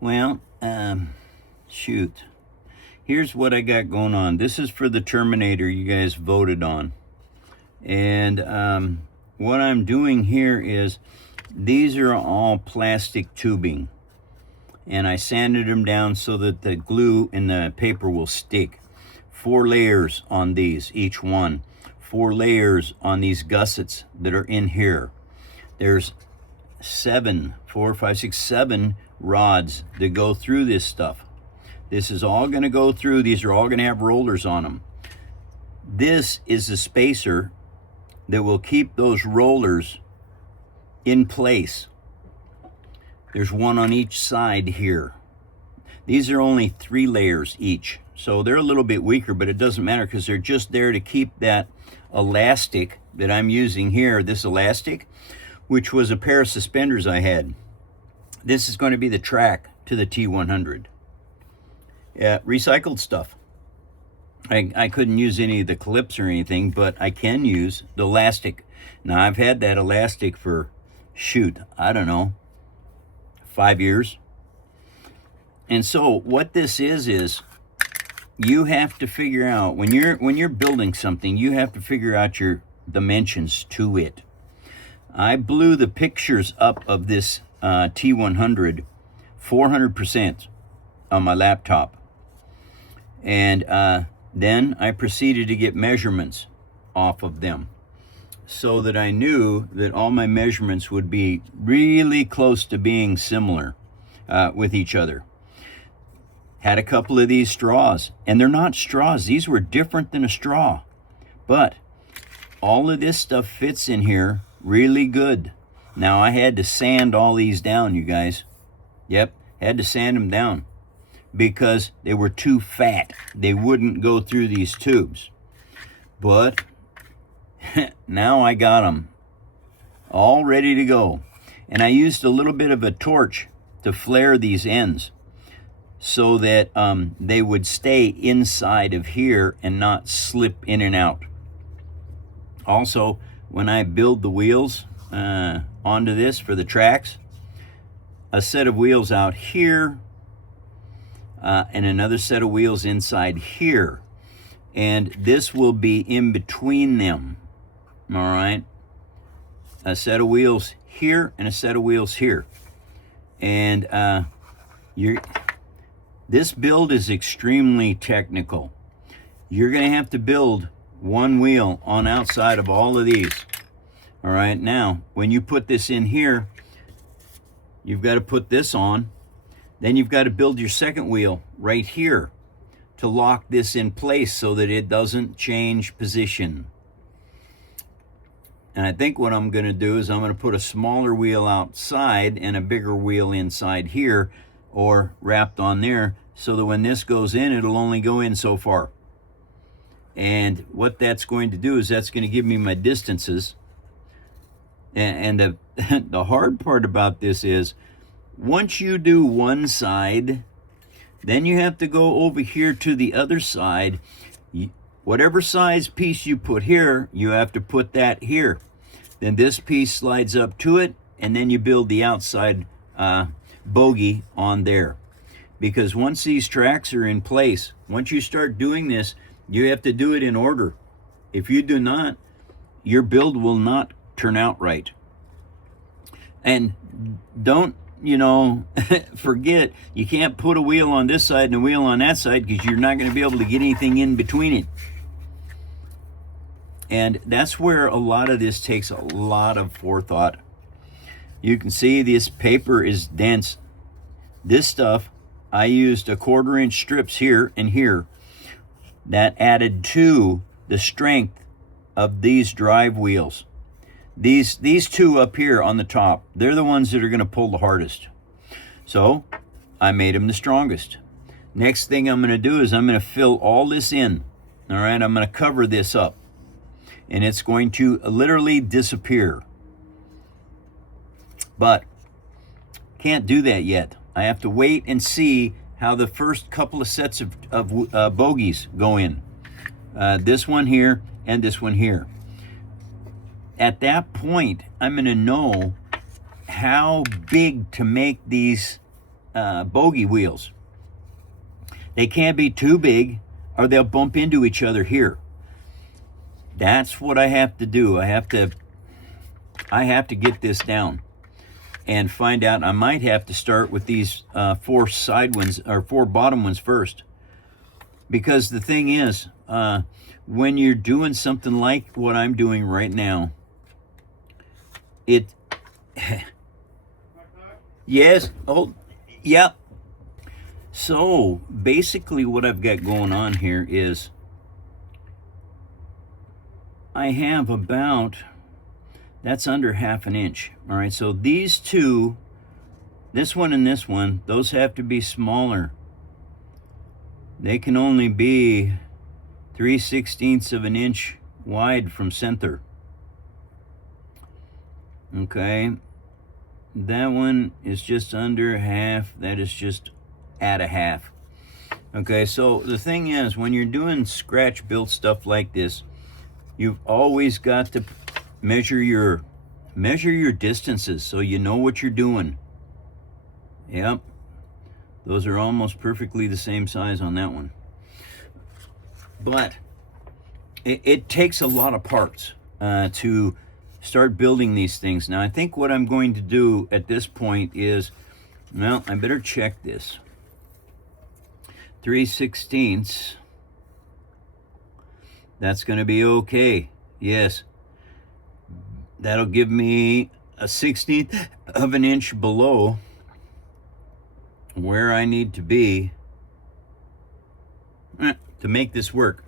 Well, shoot. Here's what I got going on. This is for the Terminator you guys voted on. And what I'm doing here is these are all plastic tubing. And I sanded them down so that the glue and the paper will stick. 4 layers on these, each one. 4 layers on these gussets that are in here. There's 7 rods that go through this stuff. This is all going to go through. These are all going to have rollers on them. This is the spacer that will keep those rollers in place. There's one on each side here. These are only 3 layers each, so they're a little bit weaker, but it doesn't matter because they're just there to keep that elastic that I'm using here, this elastic, which was a pair of suspenders I had. This is going to be the track to the T100. Recycled stuff. I couldn't use any of the clips or anything, but I can use the elastic. Now, I've had that elastic for, shoot, I don't know, 5 years. And so what this is you have to figure out, when you're building something, you have to figure out your dimensions to it. I blew the pictures up of this T100 400% on my laptop. And then I proceeded to get measurements off of them so that I knew that all my measurements would be really close to being similar with each other. Had a couple of these straws, and they're not straws. These were different than a straw. But all of this stuff fits in here really good. Now, I had to sand all these down, you guys. Yep, had to sand them down because they were too fat. They wouldn't go through these tubes. But now I got them all ready to go. And I used a little bit of a torch to flare these ends so that they would stay inside of here and not slip in and out. Also, when I build the wheels onto this for the tracks, a set of wheels out here and another set of wheels inside here. And this will be in between them, all right? A set of wheels here and a set of wheels here. And this build is extremely technical. You're gonna have to build one wheel on outside of all of these. All right, now, when you put this in here, you've got to put this on. Then you've got to build your second wheel right here to lock this in place so that it doesn't change position. And I think what I'm going to do is I'm going to put a smaller wheel outside and a bigger wheel inside here or wrapped on there so that when this goes in, it'll only go in so far. And what that's going to do is that's going to give me my distances. And the hard part about this is once you do one side, then you have to go over here to the other side. Whatever size piece you put here, you have to put that here. Then this piece slides up to it, and then you build the outside bogey on there. Because once these tracks are in place, once you start doing this, you have to do it in order. If you do not, your build will not turn out right. And don't, forget, you can't put a wheel on this side and a wheel on that side because you're not going to be able to get anything in between it. And that's where a lot of this takes a lot of forethought. You can see this paper is dense. This stuff, I used 1/4 inch strips here and here that added to the strength of these drive wheels. These two up here on the top, they're the ones that are going to pull the hardest. So I made them the strongest. Next thing I'm going to do is I'm going to fill all this in. All right, I'm going to cover this up. And it's going to literally disappear. But can't do that yet. I have to wait and see how the first couple of sets of bogies go in. This one here and this one here. At that point, I'm going to know how big to make these bogie wheels. They can't be too big or they'll bump into each other here. That's what I have to do. I have to get this down and find out. I might have to start with these 4 side ones or 4 bottom ones first. Because the thing is, when you're doing something like what I'm doing right now, yes, oh, yeah. So basically what I've got going on here is I have about, that's under 1/2 inch. All right, so these two, this one and this one, those have to be smaller. They can only be 3/16 of an inch wide from center. Okay, that one is just under 1/2. That is just at 1/2. Okay, so the thing is, when you're doing scratch built stuff like this, you've always got to measure your distances so you know what you're doing. Yep, those are almost perfectly the same size on that one. But it takes a lot of parts to start building these things. Now I think what I'm going to do at this point is, well, I better check this. 3/16. That's going to be okay. Yes. That'll give me a 1/16 of an inch below where I need to be to make this work.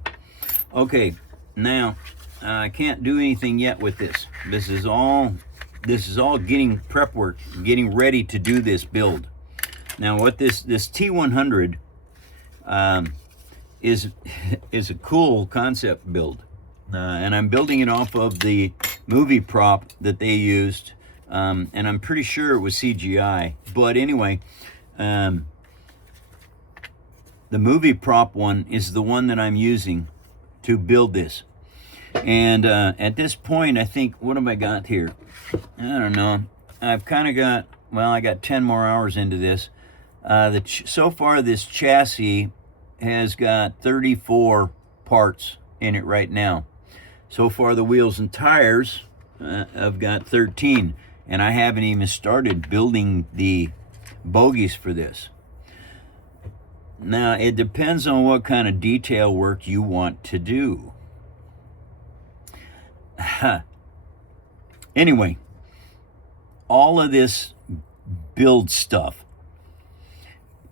Okay, now I can't do anything yet with this. This is all getting prep work, getting ready to do this build. Now what this T100 is a cool concept build, and I'm building it off of the movie prop that they used, and I'm pretty sure it was CGI. But anyway, the movie prop one is the one that I'm using to build this. And at this point, I think, what have I got here? I don't know. I've kind of got, well, I got 10 more hours into this. So far, this chassis has got 34 parts in it right now. So far, the wheels and tires, I've got 13. And I haven't even started building the bogies for this. Now, it depends on what kind of detail work you want to do. Anyway, all of this build stuff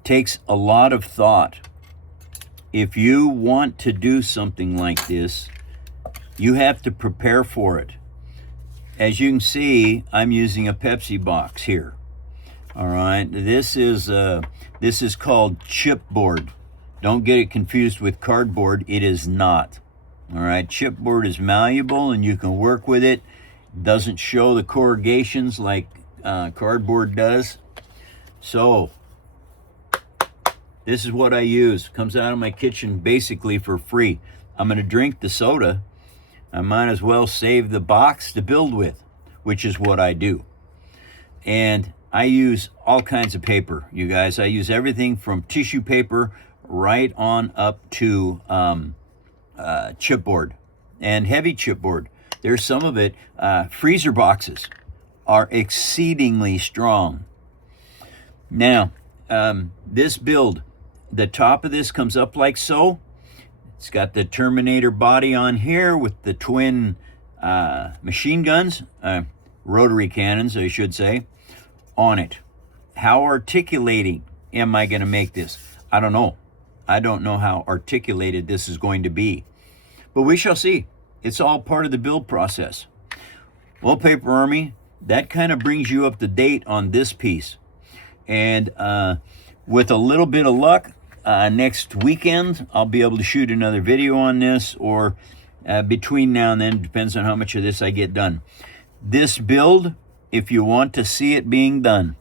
takes a lot of thought. If you want to do something like this, you have to prepare for it. As you can see, I'm using a Pepsi box here. All right, this is called chipboard. Don't get it confused with cardboard. It is not. All right, chipboard is malleable and you can work with it. Doesn't show the corrugations like cardboard does. So this is what I use. Comes out of my kitchen basically for free. I'm gonna drink the soda. I might as well save the box to build with, which is what I do. And I use all kinds of paper, you guys. I use everything from tissue paper right on up to chipboard and heavy chipboard. There's some of it. Freezer boxes are exceedingly strong. Now, this build, the top of this comes up like so. It's got the Terminator body on here with the twin machine guns, rotary cannons, I should say, on it. How articulating am I going to make this? I don't know. I don't know how articulated this is going to be, but we shall see. It's all part of the build process. Well, Paper Army, that kind of brings you up to date on this piece. And with a little bit of luck, next weekend, I'll be able to shoot another video on this, or between now and then, depends on how much of this I get done. This build, if you want to see it being done,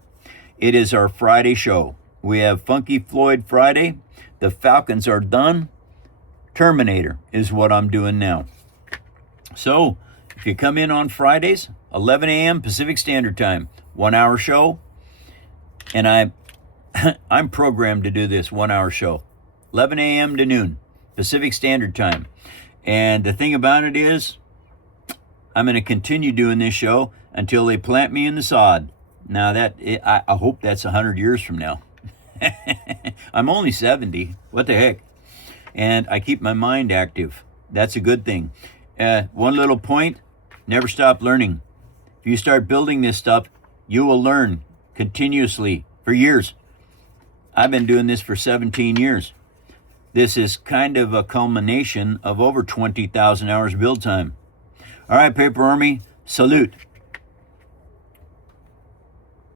it is our Friday show. We have Funky Floyd Friday. The Falcons are done. Terminator is what I'm doing now. So if you come in on Fridays, 11 a.m. Pacific Standard Time, 1 hour show, and I I'm programmed to do this 1 hour show, 11 a.m. to noon, Pacific Standard Time. And the thing about it is, I'm going to continue doing this show until they plant me in the sod. Now I hope that's 100 years from now. I'm only 70. What the heck? And I keep my mind active. That's a good thing. One little point, never stop learning. If you start building this stuff, you will learn continuously for years. I've been doing this for 17 years. This is kind of a culmination of over 20,000 hours build time. All right, Paper Army, salute.